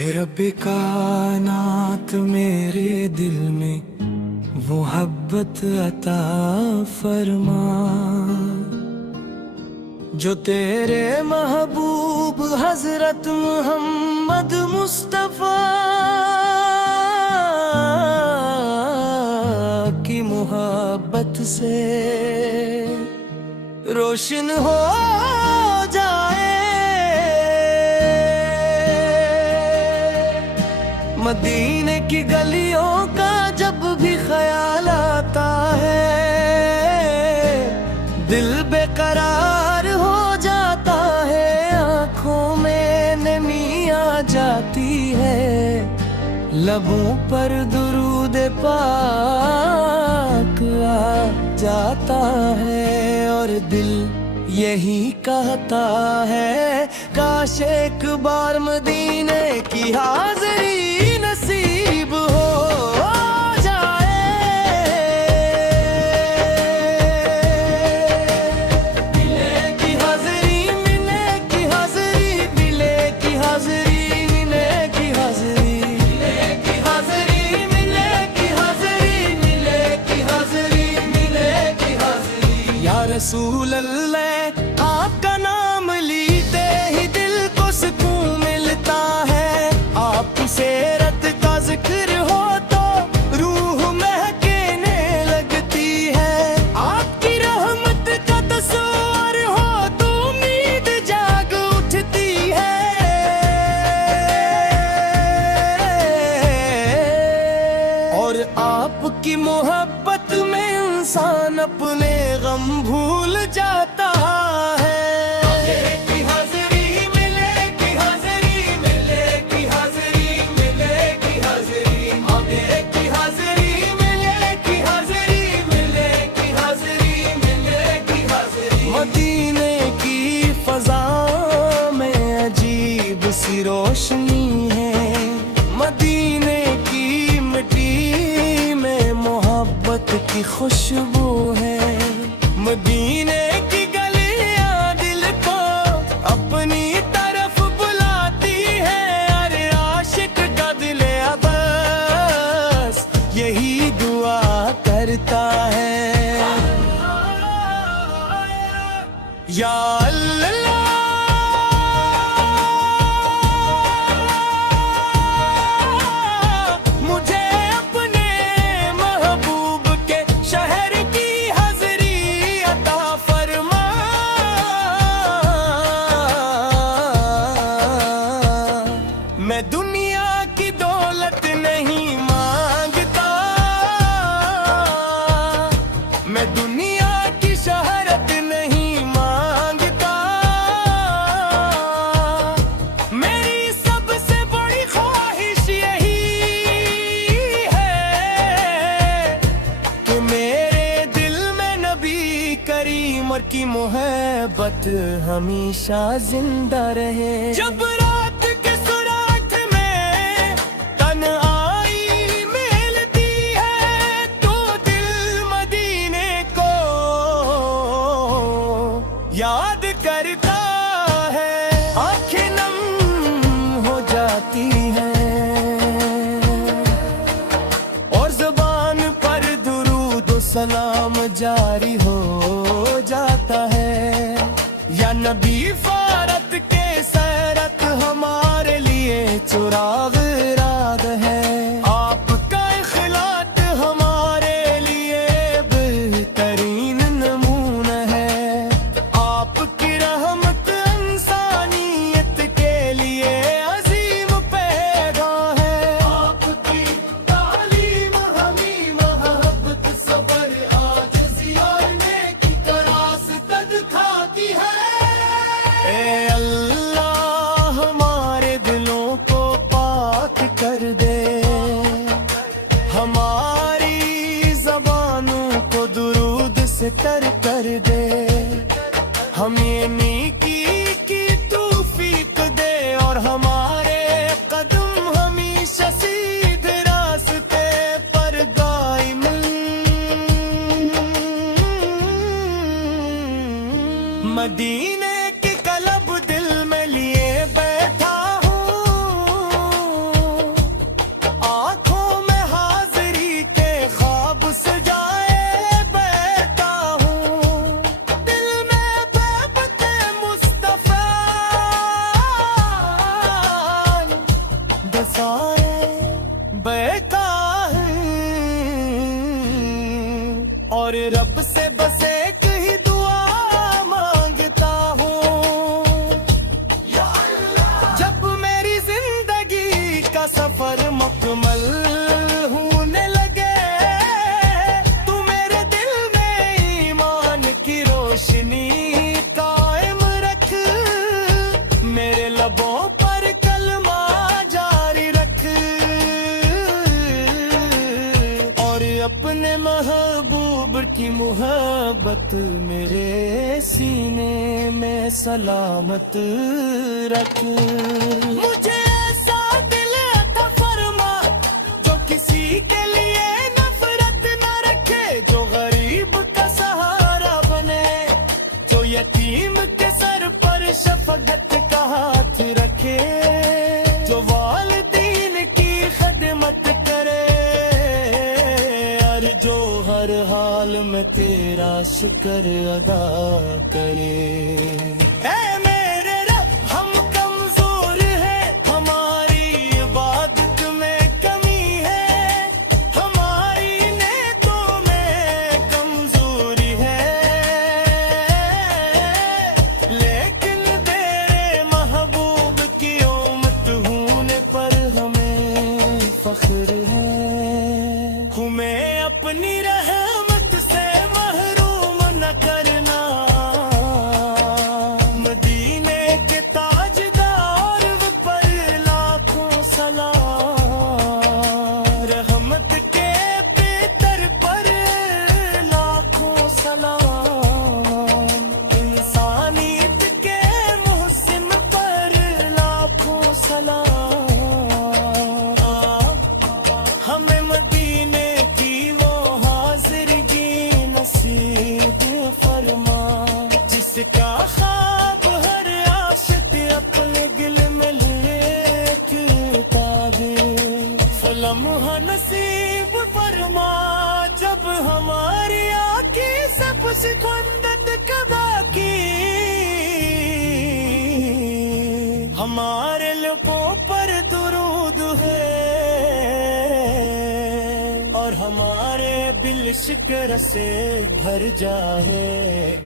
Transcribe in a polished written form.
रब कायनात मेरे दिल में मोहब्बत अता फरमा, जो तेरे महबूब हजरत मोहम्मद मुस्तफा की मोहब्बत से रोशन हो जाए। मदीने की गलियों का जब भी ख्याल आता है, दिल बेकरार हो जाता है, आंखों में नमी आ जाती है, लबों पर दुरूद पाक आ जाता है, और दिल यही कहता है काश एक बार मदीने की हाज़री नसीब हो जाए। मिले की हाज़री, मिले की हाज़री, मिले की हाज़री, मिले की हाज़री, मिले की हाज़री, मिले की हाज़री, मिले की हाज़री, मिले की हाज़री। या रसूल अल्लाह, आपका नाम लीते ही दिल को सुकून मिलता है, आपकी सेरत का जिक्र हो तो रूह महकने लगती है, आपकी रहमत का तस्वर हो तो उम्मीद जाग उठती है, और आपकी मोहब्बत में इंसान अपने गम भूल जाता है। मिले की हाज़री, मिले की हाज़री, मिले की हाज़री, मिले की हाज़री, मिले की हाज़री, मिले की हाज़री, मिले की हाज़री, मिले की हाज़री। मदीने की फ़ज़ा में अजीब सी रोशनी है, मदीने की मिट्टी में मोहब्बत की खुशबू है, मदीने की गलियां दिल को अपनी तरफ बुलाती है, अरे आशिक का दिल बस यही दुआ करता है। या अल्लाह, मुझे अपने महबूब के शहर की हाज़री अता फरमा, मैं दुनिया की दौलत नहीं मांगता, मैं दुनिया की शहरत नहीं मांगता, मेरी सबसे बड़ी ख्वाहिश यही है कि मेरे दिल में नबी करीम की मोहब्बत हमेशा जिंदा रहे। जब रात के सुराख में तन्हाई मिलती है तो दिल मदीने को याद करता है, आंखें नम हो जाती हैं और ज़ुबान पर दुरूद सलाम जारी हो जाता है। या नबी फारत के सैरत हमारे लिए चुराग राग है, आपका इखलात हमारे लिए बेहतरीन नमूना है, आपकी रहमत इंसानियत के लिए अजीम पैगाम है, आपकी तालीम हमें मोहब्बत सब्र आजिज़ी और नेकी का रास्ता दिखाती है। ए अल्लाह, हमारे दिलों को पाक कर दे, हमारी ज़बानों को दुरूद से तर कर दे, हमें नेकी की तौफीक दे, और हमारे कदम हमेशा सीधे रास्ते पर कायम। मदीने की कलब दिल में लिए बैठा हूँ, रोशनी कायम रख, मेरे लबों पर कलमा जारी रख, और अपने महबूब की मोहब्बत मेरे सीने में सलामत रख। मुझे ऐसा दिल अता फरमा जो किसी के लिए नफरत न रखे, जो गरीब का सहारा बने, जो यतीम के सर पर शफकत का हाथ रखे, जो वालिदीन की खिदमत करे, और जो हर हाल में तेरा शुक्र अदा करे। ऐ मेरे रब, हम कमजोर हैं, हमारी इबादत में कमी है, हमारी नेतों में कमजोरी है, लेकिन तेरे महबूब की उम्मत होने पर हमें फख्र है। हमें अपनी रहमत से महरूम न करना, मदीने के ताजदार पर लाखों सलाम, रहमत के पितर पर लाखों सलाम, इंसानियत के मुहसिन पर लाखों सलाम। हमें मदीने की वो हाज़िरगी नसीब फरमा, जिसका ख्वाब हर आशिक अपने दिल में लेता दे। वो लम्हा नसीब फरमा जब हमारी आँखें सबसे खुंदत कदा की, हमारे लबों पर दुरूद है, और हमारे दिल शिक्र से भर जाए।